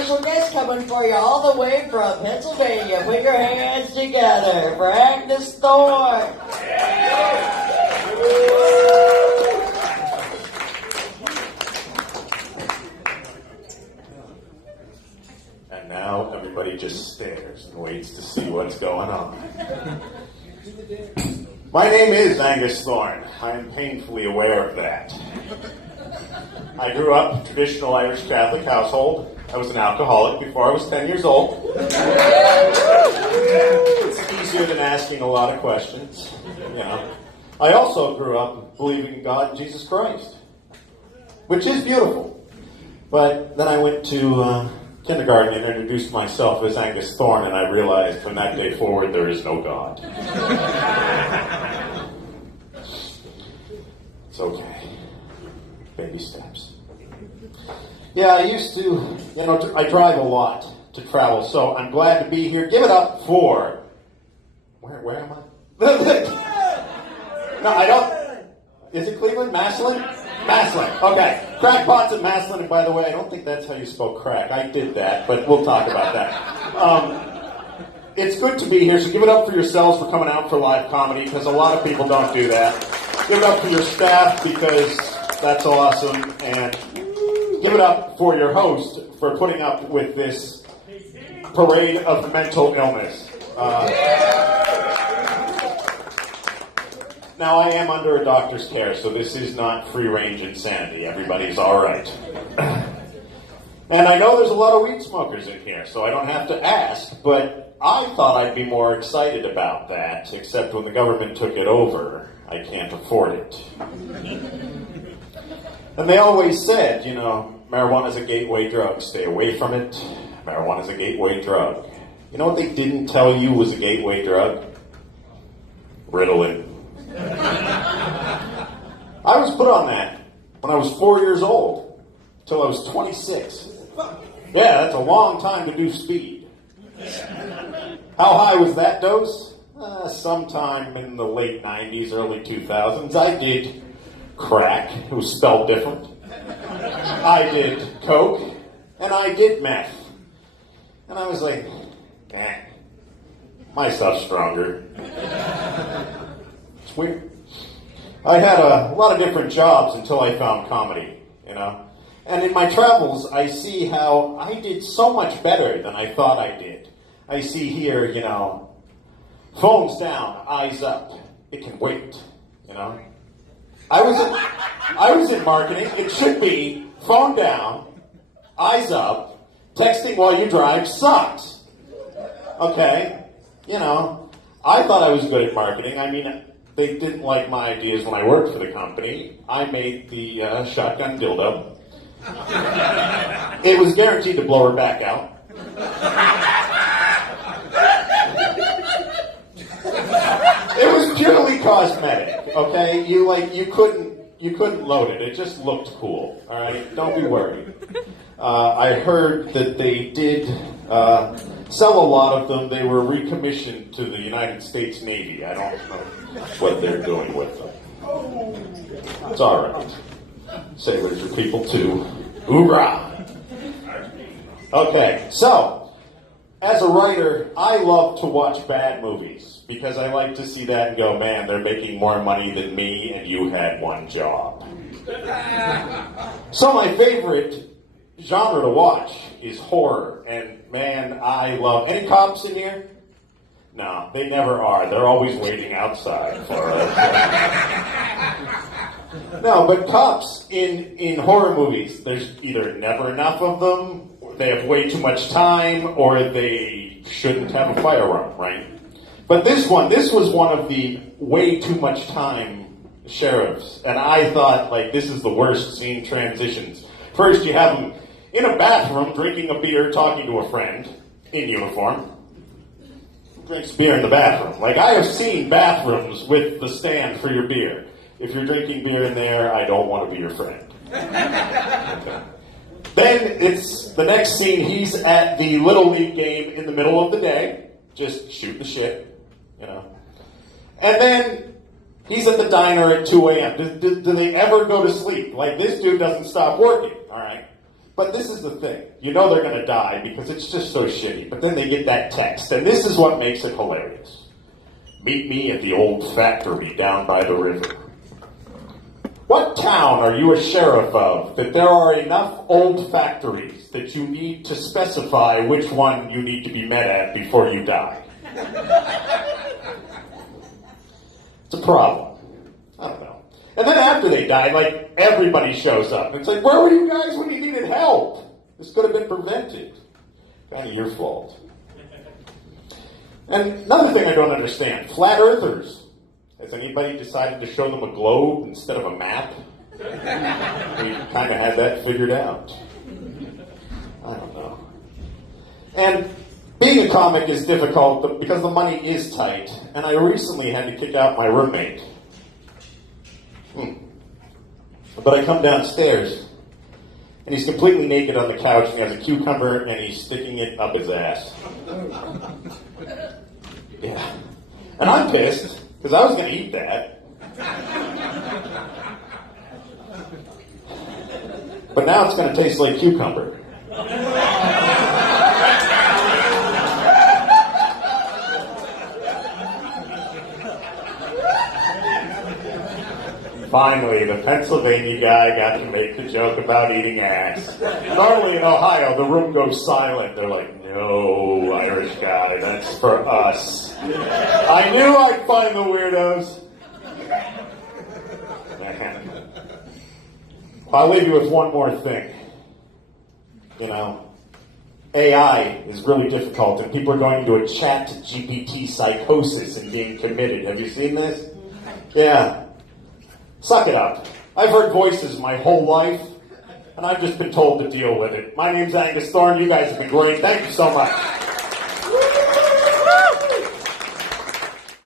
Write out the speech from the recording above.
special guest coming for you all the way from Pennsylvania. Put your hands together for Agnes Thorne. And now everybody just stares and waits to see what's going on. My name is Angus Thorne. I am painfully aware of that. I grew up in a traditional Irish Catholic household. I was an alcoholic before I was 10 years old. It's easier than asking a lot of questions, you know. I also grew up believing in God and Jesus Christ, which is beautiful. But then I went to kindergarten and introduced myself as Angus Thorne, and I realized from that day forward there is no God. It's okay. Baby steps. Yeah, I used to, I drive a lot to travel, so I'm glad to be here. Give it up for, where am I? No, I don't, is it Cleveland? Massillon? Massillon, okay. Crackpots at Massillon, and by the way, I don't think that's how you spell crack. I did that, but we'll talk about that. It's good to be here, so give it up for yourselves for coming out for live comedy, because a lot of people don't do that. Give it up for your staff, because that's awesome, and give it up for your host for putting up with this parade of mental illness. Now, I am under a doctor's care, so this is not free-range insanity. Everybody's all right. And I know there's a lot of weed smokers in here, so I don't have to ask, but I thought I'd be more excited about that, except when the government took it over, I can't afford it. And they always said, marijuana is a gateway drug. Stay away from it. Marijuana is a gateway drug. You know what they didn't tell you was a gateway drug? Ritalin. I was put on that when I was 4 years old, till I was 26. Yeah, that's a long time to do speed. How high was that dose? Sometime in the late 90s, early 2000s. I did crack. It was spelled different. I did coke, and I did meth. And I was like, my stuff's stronger. It's weird. I had a lot of different jobs until I found comedy, And in my travels, I see how I did so much better than I thought I did. I see here, phones down, eyes up. It can wait, I was in marketing. It should be phone down, eyes up, texting while you drive sucks. Okay? I thought I was good at marketing. I mean, they didn't like my ideas when I worked for the company. I made the shotgun dildo. It was guaranteed to blow her back out. It was purely cosmetic, okay? You couldn't load it. It just looked cool, all right? Don't be worried. I heard that they did sell a lot of them. They were recommissioned to the United States Navy. I don't know what they're doing with them. It's all right. Sailors are people too. Hoorah! Okay, so, as a writer, I love to watch bad movies because I like to see that and go, man, they're making more money than me and you had one job. So my favorite genre to watch is horror, and man, I love... Any cops in here? No, they never are. They're always waiting outside for us. No, but cops in horror movies, there's either never enough of them, they have way too much time, or they shouldn't have a firearm, right? But this was one of the way too much time sheriffs, and I thought, this is the worst scene transitions. First, you have them in a bathroom, drinking a beer, talking to a friend, in uniform. Drinks beer in the bathroom. I have seen bathrooms with the stand for your beer. If you're drinking beer in there, I don't want to be your friend. Okay. Then it's the next scene, he's at the Little League game in the middle of the day, just shooting the shit, And then he's at the diner at 2 a.m. Do they ever go to sleep? This dude doesn't stop working, all right? But this is the thing. You know they're going to die because it's just so shitty. But then they get that text. And this is what makes it hilarious. Meet me at the old factory down by the river. What town are you a sheriff of that there are enough old factories that you need to specify which one you need to be met at before you die? It's a problem. I don't know. And then after they die, like, everybody shows up. It's like, where were you guys when you needed help? This could have been prevented. Kind of your fault. And another thing I don't understand, flat earthers. Has anybody decided to show them a globe instead of a map? We kind of had that figured out. I don't know. And being a comic is difficult because the money is tight, and I recently had to kick out my roommate. But I come downstairs, and he's completely naked on the couch, and he has a cucumber, and he's sticking it up his ass. Yeah. And I'm pissed, because I was going to eat that. But now it's going to taste like cucumber. Finally, the Pennsylvania guy got to make the joke about eating ass. Normally in Ohio, the room goes silent. They're like, no, Irish guy, that's for us. I knew I'd find the weirdos. I'll leave you with one more thing. You know, AI is really difficult, and people are going into a chat GPT psychosis and being committed. Have you seen this? Yeah. Suck it up. I've heard voices my whole life, and I've just been told to deal with it. My name's Angus Thorne. You guys have been great. Thank you so much.